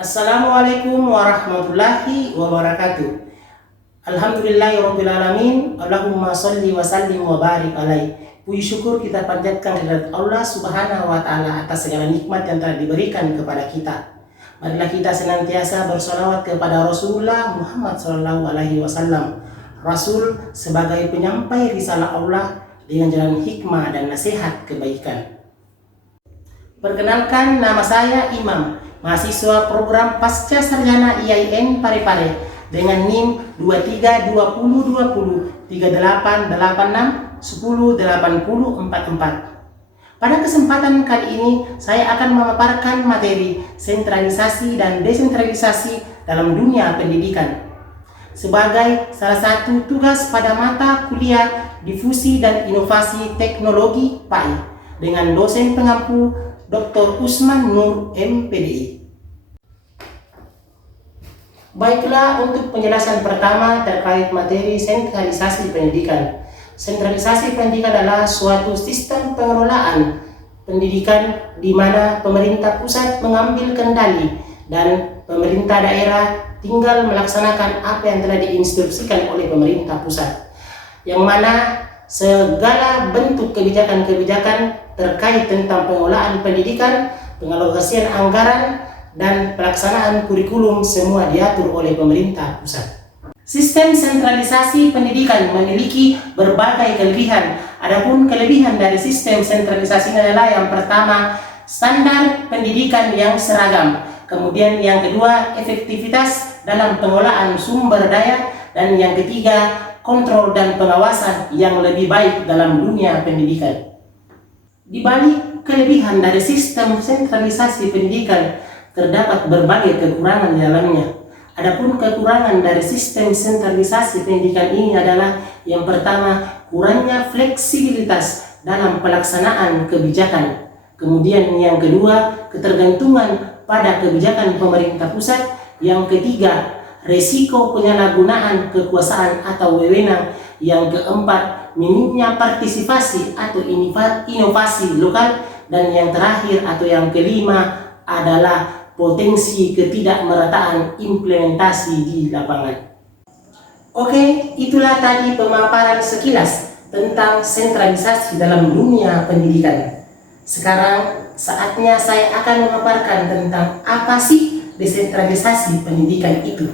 Assalamualaikum warahmatullahi wabarakatuh. Alhamdulillahirrabbilalamin. Allahumma salli wa sallim wa barik alaih. Puji syukur kita panjatkan kepada Allah subhanahu wa ta'ala atas segala nikmat yang telah diberikan kepada kita. Marilah kita senantiasa bersolawat kepada Rasulullah Muhammad SAW. Rasul sebagai penyampai risalah Allah dengan jalan hikmah dan nasihat kebaikan. Perkenalkan, nama saya Imam, mahasiswa program Pasca Sarjana IAIN Parepare dengan NIM 2320203886108044. Pada kesempatan kali ini saya akan memaparkan materi sentralisasi dan desentralisasi dalam dunia pendidikan sebagai salah satu tugas pada mata kuliah Difusi dan Inovasi Teknologi PAI dengan dosen pengampu Dr. Usman Nur MPDI. Baiklah, untuk penjelasan pertama terkait materi sentralisasi pendidikan. Sentralisasi pendidikan adalah suatu sistem pengelolaan pendidikan di mana pemerintah pusat mengambil kendali dan pemerintah daerah tinggal melaksanakan apa yang telah diinstruksikan oleh pemerintah pusat, yang mana segala bentuk kebijakan-kebijakan terkait tentang pengelolaan pendidikan, pengalokasian anggaran, dan pelaksanaan kurikulum semua diatur oleh pemerintah pusat. Sistem sentralisasi pendidikan memiliki berbagai kelebihan. Adapun kelebihan dari sistem sentralisasi adalah yang pertama, standar pendidikan yang seragam. Kemudian yang kedua, efektivitas dalam pengelolaan sumber daya. Dan yang ketiga, kontrol dan pengawasan yang lebih baik dalam dunia pendidikan. Di balik kelebihan dari sistem sentralisasi pendidikan, terdapat berbagai kekurangan di dalamnya. Adapun kekurangan dari sistem sentralisasi pendidikan ini adalah yang pertama, kurangnya fleksibilitas dalam pelaksanaan kebijakan. Kemudian yang kedua, ketergantungan pada kebijakan pemerintah pusat. Yang ketiga, resiko penyalahgunaan kekuasaan atau wewenang. Yang keempat, minimnya partisipasi atau inovasi lokal. Dan yang terakhir atau yang kelima adalah potensi ketidakmerataan implementasi di lapangan. Oke, itulah tadi pemaparan sekilas tentang sentralisasi dalam dunia pendidikan. Sekarang saatnya saya akan memaparkan tentang apa sih desentralisasi pendidikan itu.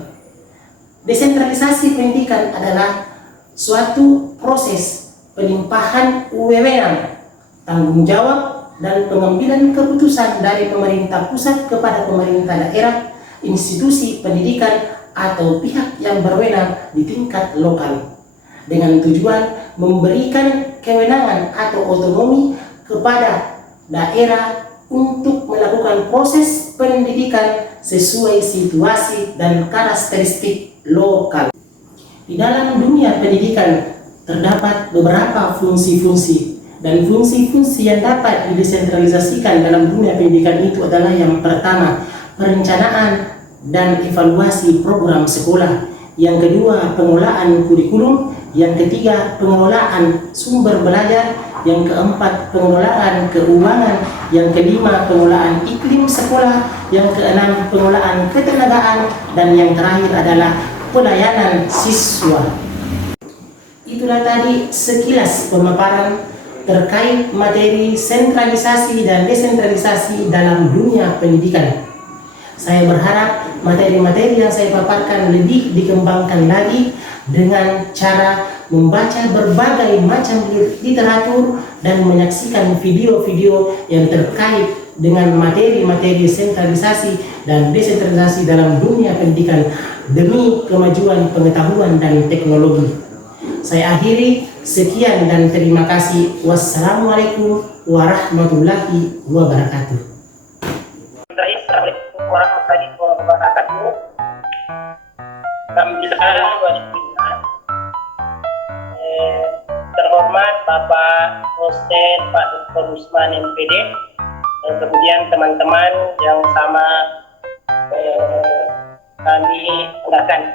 Desentralisasi pendidikan adalah suatu proses pelimpahan wewenang, tanggung jawab, dan pengambilan keputusan dari pemerintah pusat kepada pemerintah daerah, institusi pendidikan, atau pihak yang berwenang di tingkat lokal, dengan tujuan memberikan kewenangan atau otonomi kepada daerah untuk melakukan proses pendidikan sesuai situasi dan karakteristik lokal. Di dalam dunia pendidikan terdapat beberapa fungsi-fungsi, dan fungsi-fungsi yang dapat didesentralisasikan dalam dunia pendidikan itu adalah yang pertama, perencanaan dan evaluasi program sekolah. Yang kedua, pengelolaan kurikulum. Yang ketiga, pengelolaan sumber belajar. Yang keempat, pengelolaan keuangan. Yang kelima, pengelolaan iklim sekolah. Yang keenam, pengelolaan ketenagaan. Dan yang terakhir adalah pelayanan siswa. Itulah tadi sekilas pemaparan terkait materi sentralisasi dan desentralisasi dalam dunia pendidikan. Saya berharap materi-materi yang saya paparkan lebih dikembangkan lagi dengan cara membaca berbagai macam literatur dan menyaksikan video-video yang terkait dengan materi-materi sentralisasi dan desentralisasi dalam dunia pendidikan demi kemajuan pengetahuan dan teknologi. Saya akhiri, sekian dan terima kasih. Wassalamualaikum warahmatullahi wabarakatuh. Assalamualaikum warahmatullahi wabarakatuh. Alhamdulillah, terhormat Bapak dosen Pak Dr. Usman MPD, dan kemudian teman-teman yang sama kami undangkan.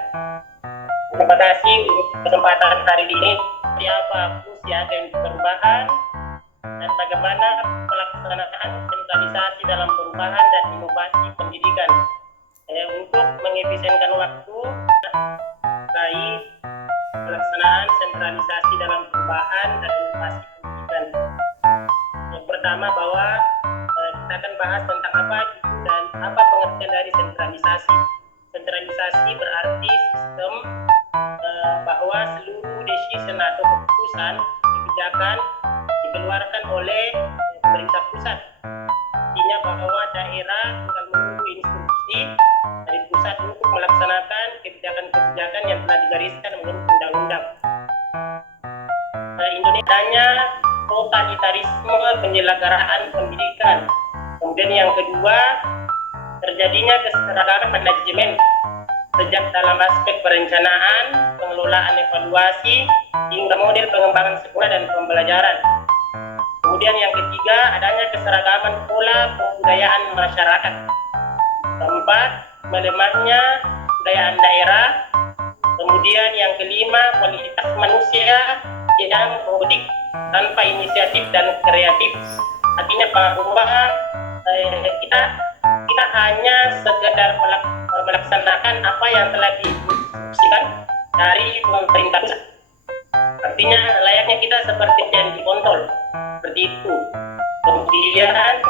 Terima kasih untuk kesempatan hari ini. Apa fungsi agen perubahan dan bagaimana pelaksanaan sentralisasi dalam perubahan dan inovasi pendidikan dalam perubahan dan inovasi pendidikan. Yang pertama bahwa kita akan bahas tentang apa itu dan apa pengertian dari sentralisasi. Sentralisasi berarti sistem bahwa seluruh decision atau keputusan kebijakan dikeluarkan oleh pemerintah pusat. Artinya bahwa daerah tinggal menunggu instruksi dari pusat untuk melaksanakan kebijakan-kebijakan yang telah digariskan menurut undang-undang. Indonesia totalitarisme penyelenggaraan pendidikan. Kemudian yang kedua, terjadinya keseragaman manajemen sejak dalam aspek perencanaan, pengelolaan, evaluasi, hingga model pengembangan sekolah dan pembelajaran. Kemudian yang ketiga, adanya keseragaman pola kebudayaan masyarakat. Keempat, melemahnya kebudayaan daerah. Kemudian yang kelima, kualitas manusia yang produktif tanpa inisiatif dan kreatif. Artinya bahwa kita hanya sekedar melaksanakan apa yang telah diinstruksikan dari pemerintah pusat. Artinya layaknya kita seperti yang dikontrol, seperti itu. Kemudian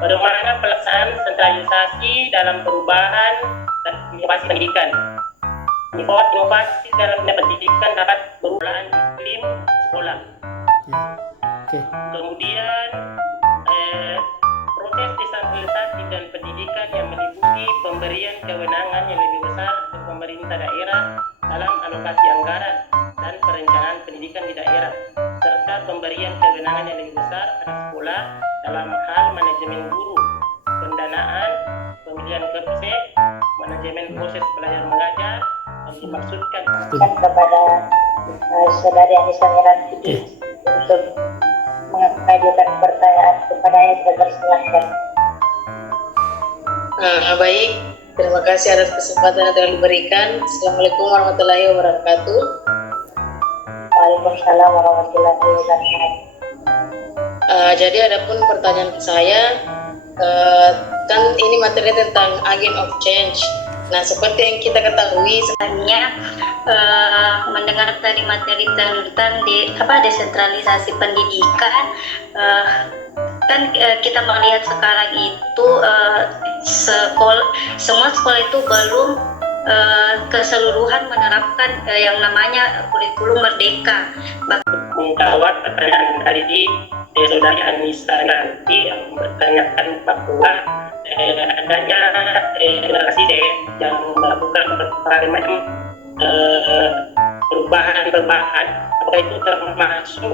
bagaimana pelaksanaan sentralisasi dalam perubahan dan inovasi pendidikan. Inovasi dalam pendidikan dapat berulang iklim sekolah. Kemudian proses desentralisasi dan pendidikan yang meliputi pemberian kewenangan yang lebih besar ke pemerintah daerah dalam alokasi anggaran dan perencanaan pendidikan di daerah, serta pemberian kewenangan yang lebih besar pada sekolah dalam hal manajemen guru, pendanaan, pemilihan kepsek, manajemen proses belajar mengajar, yang dimaksudkan kepada saudari Anissa Miranti untuk mengajukan pertanyaan kepada yang sudah bersilahkan. Baik, terima kasih atas kesempatan yang telah diberikan. Assalamualaikum warahmatullahi wabarakatuh. Waalaikumsalam warahmatullahi wabarakatuh. Jadi adapun pertanyaan saya, kan ini materi tentang agent of change. Nah, seperti yang kita ketahui, Sebenarnya mendengar tadi materi tentang desentralisasi pendidikan, kan kita melihat sekarang itu semua sekolah itu belum keseluruhan menerapkan yang namanya kurikulum merdeka. menjawab pertanyaan tadi saudari Anissa nanti yang bertanyakan bahwa adanya generasi Z yang melakukan berbagai macam perubahan, apakah itu termasuk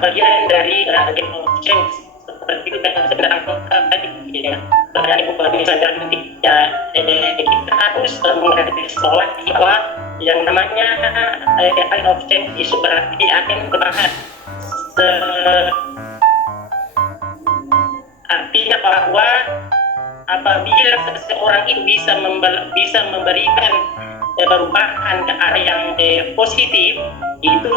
bagian dari agent of change seperti itu yang sedang tadi ya. Pertanyaan Ibu Vanessa nanti ya, kita harus menggarisbawahi bahwa yang namanya agent of change isu berarti akan perubahan. Artinya bahwa apabila seseorang itu bisa memberikan perubahan ke arah yang positif, itu